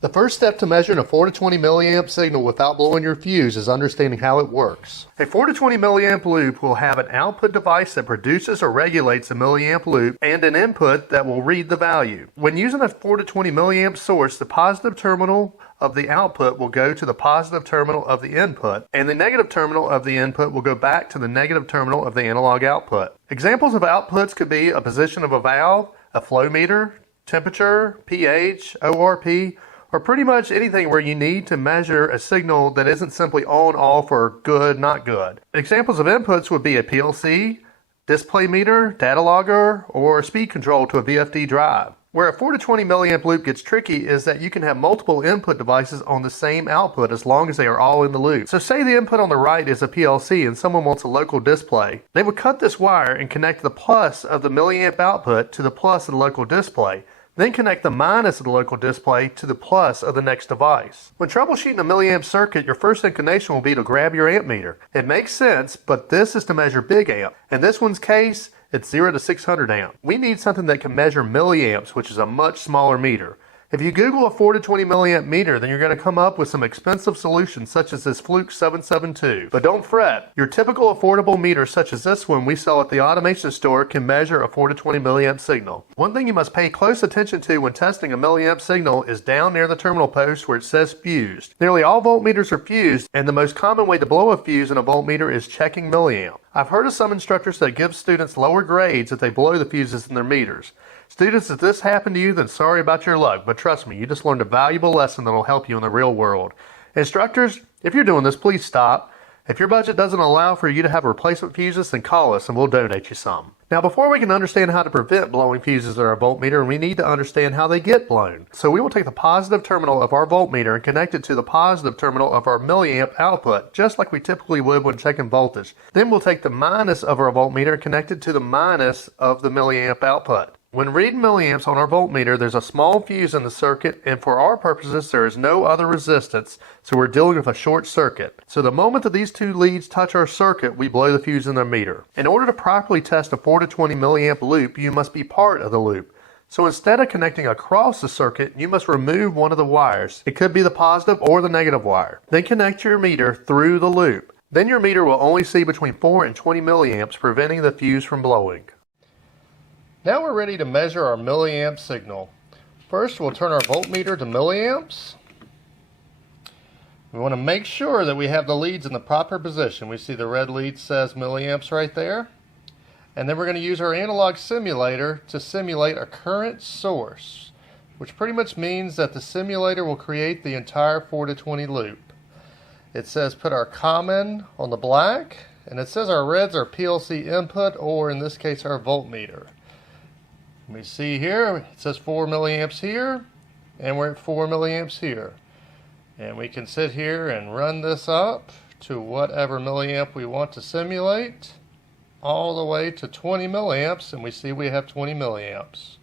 The first step to measuring a 4 to 20 milliamp signal without blowing your fuse is understanding how it works. A 4 to 20 milliamp loop will have an output device that produces or regulates a milliamp loop and an input that will read the value. When using a 4 to 20 milliamp source, the positive terminal of the output will go to the positive terminal of the input, and the negative terminal of the input will go back to the negative terminal of the analog output. Examples of outputs could be a position of a valve, a flow meter, temperature, pH, ORP, or pretty much anything where you need to measure a signal that isn't simply on, off, or good, not good. Examples of inputs would be a PLC, display meter, data logger, or speed control to a VFD drive. Where a 4 to 20 milliamp loop gets tricky is that you can have multiple input devices on the same output as long as they are all in the loop. So say the input on the right is a PLC and someone wants a local display. They would cut this wire and connect the plus of the milliamp output to the plus of the local display. Then connect the minus of the local display to the plus of the next device. When troubleshooting a milliamp circuit, your first inclination will be to grab your amp meter. It makes sense, but this is to measure big amp. In this one's case, it's 0 to 600 amp. We need something that can measure milliamps, which is a much smaller meter. If you Google a 4 to 20 milliamp meter, then you're going to come up with some expensive solutions such as this Fluke 772. But don't fret. Your typical affordable meter such as this one we sell at the automation store can measure a 4 to 20 milliamp signal. One thing you must pay close attention to when testing a milliamp signal is down near the terminal post where it says fused. Nearly all voltmeters are fused, and the most common way to blow a fuse in a voltmeter is checking milliamp. I've heard of some instructors that give students lower grades if they blow the fuses in their meters. Students, if this happened to you, then sorry about your luck, but trust me, you just learned a valuable lesson that will help you in the real world. Instructors, if you're doing this, please stop. If your budget doesn't allow for you to have replacement fuses, then call us and we'll donate you some. Now, before we can understand how to prevent blowing fuses in our voltmeter, we need to understand how they get blown. So we will take the positive terminal of our voltmeter and connect it to the positive terminal of our milliamp output, just like we typically would when checking voltage. Then we'll take the minus of our voltmeter and connect it to the minus of the milliamp output. When reading milliamps on our voltmeter, there's a small fuse in the circuit, and for our purposes, there is no other resistance, so we're dealing with a short circuit. So the moment that these two leads touch our circuit, we blow the fuse in the meter. In order to properly test a 4 to 20 milliamp loop, you must be part of the loop. So instead of connecting across the circuit, you must remove one of the wires. It could be the positive or the negative wire. Then connect your meter through the loop. Then your meter will only see between 4 and 20 milliamps, preventing the fuse from blowing. Now we're ready to measure our milliamp signal. First, we'll turn our voltmeter to milliamps. We want to make sure that we have the leads in the proper position. We see the red lead says milliamps right there. And then we're going to use our analog simulator to simulate a current source, which pretty much means that the simulator will create the entire 4 to 20 loop. It says put our common on the black, and it says our reds are PLC input, or in this case our voltmeter. We see here, it says 4 milliamps here, and we're at 4 milliamps here. And we can sit here and run this up to whatever milliamp we want to simulate, all the way to 20 milliamps, and we see we have 20 milliamps.